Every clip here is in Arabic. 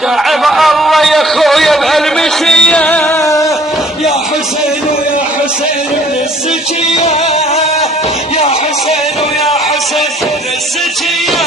تعب الله يا خويا بهالمشية يا حسين ويا حسين للسجية يا حسين ويا حسين للسجية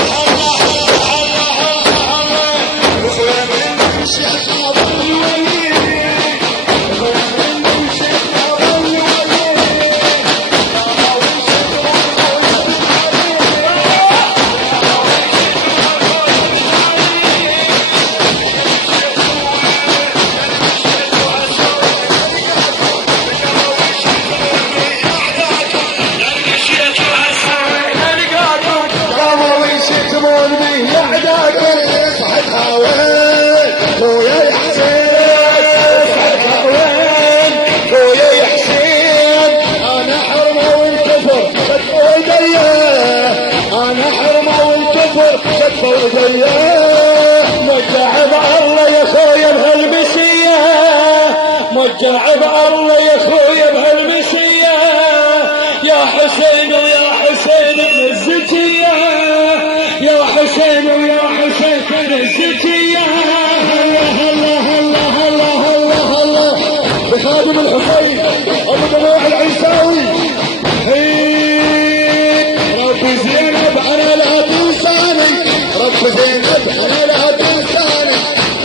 الله الله الله الله وخويا من مشيت أظل وليدي وخويا من مشيت أظل وليدي مجعب الله يا خويا بهالمشية مجعب الله يا خويا بهالمشية يا حسين ويا حسين الزكية يا حسين ويا حسين الزكية الله الله الله الله الله الله بخادم الحسين ابو دموع العيساوي رب زينب انا لا تنساني رب زينب انا لا تنساني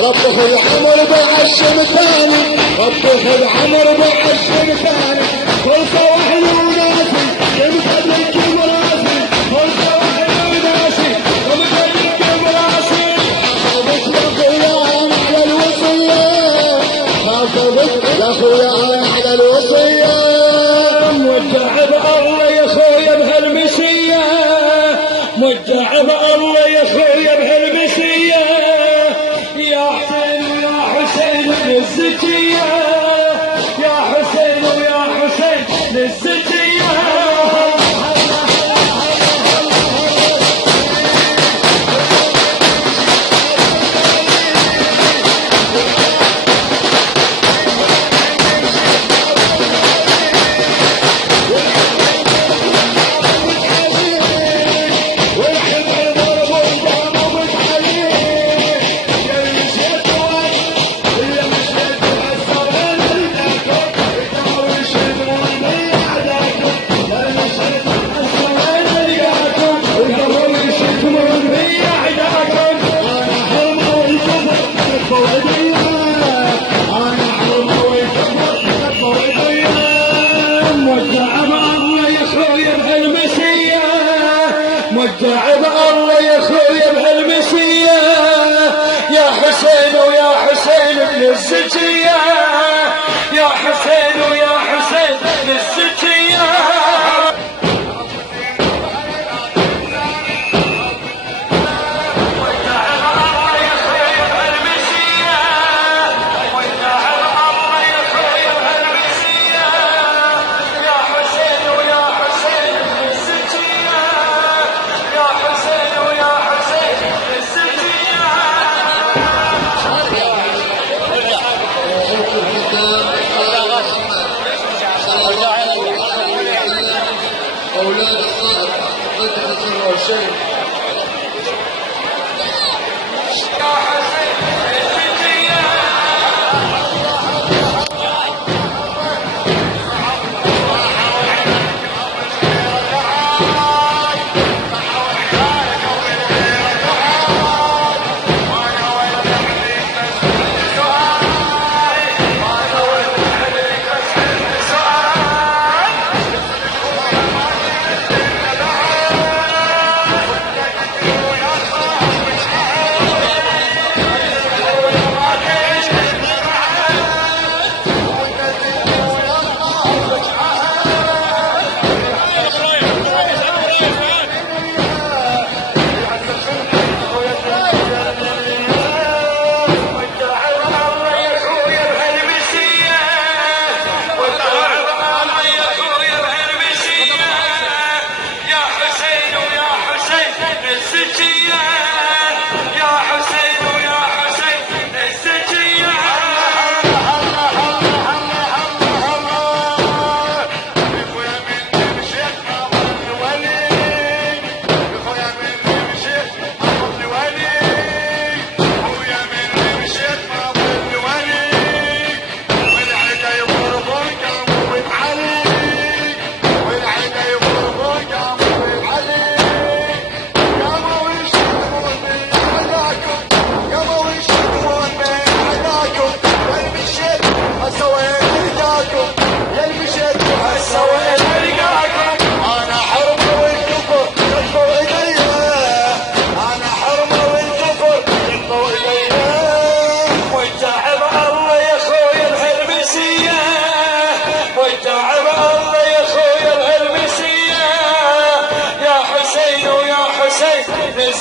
رب خذ عمر بعشم ثاني رب خذ عمر بعشم ثاني قلت وحي وناسي يمسد الكم راسي قلت وحي وناسي يمسد الكم راسي حافظت لاخويا انا على الوصية حافظت لاخويا انا على الوصية متعب الله يا خويا بهالمشية متعب الله يا خويا بهالمشية يا حسين يا حسين للزكية يا حسين ويا حسين للزكية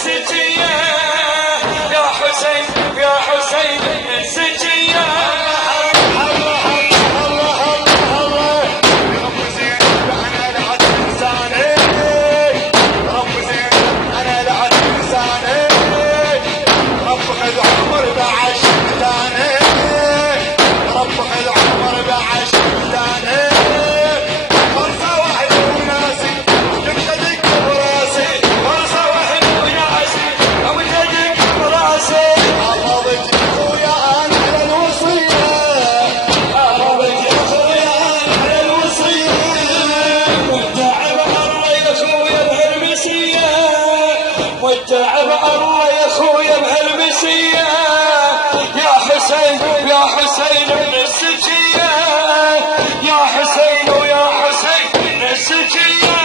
الزكية يا حسين يا حسين الزكية والتعب الله يا خويا بهالمسية يا حسين يا حسين ابن الزكية يا حسين ويا حسين ابن الزكية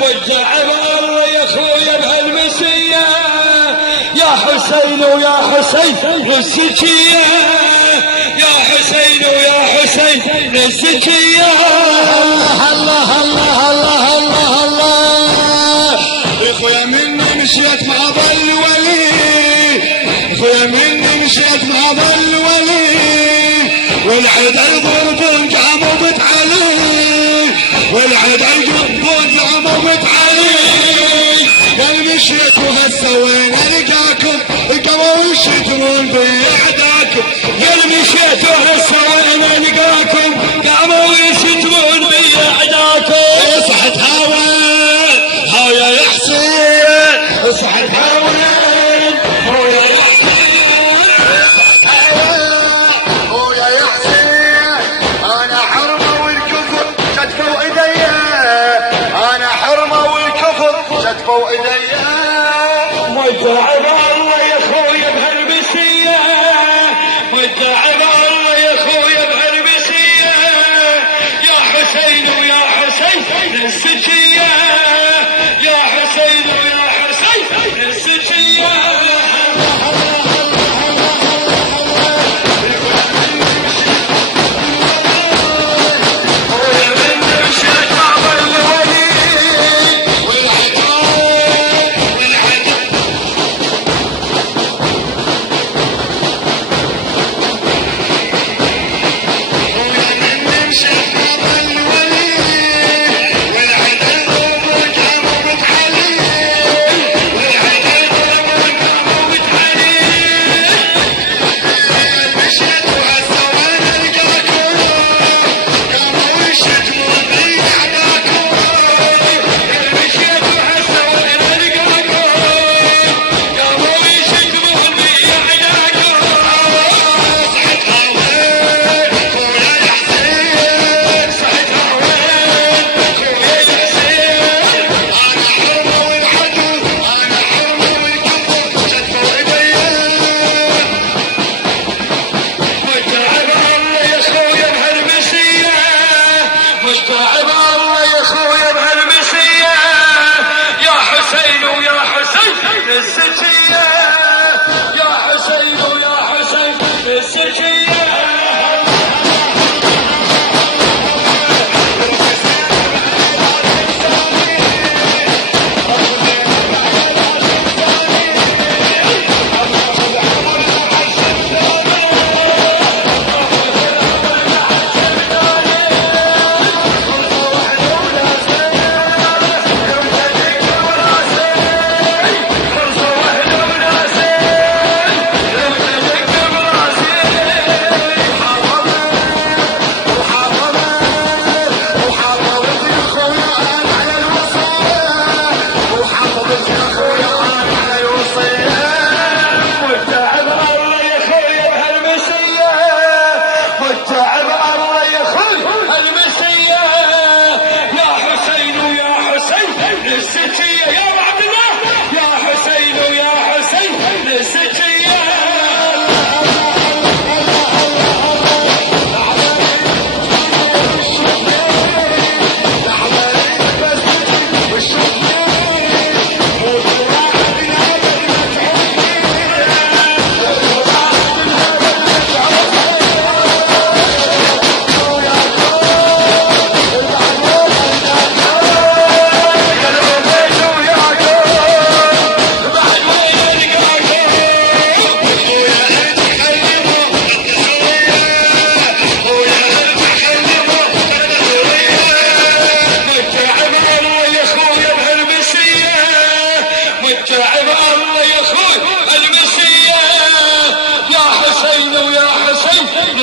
وتعب الله يا خويا بهالمسية يا حسين ويا حسين الزكية يا حسين ويا حسين الزكية الله الله الله الله الله يا خويا مني مشيت مع ظل ولي خويا مني مشيت مع ظل ولي والعدا يضربون قاموا علي والعدا يضربون قاموا علي قال مشيت وهسه وين القاكم قاموا يشتمون بي اعداكم كتفوا ايديا متعب الله يا خويا بهالمسية متعب الله يا خويا بهالمسية يا حسين ويا حسين السجية يا حسين ويا حسين السجية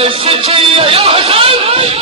السجية يا حسين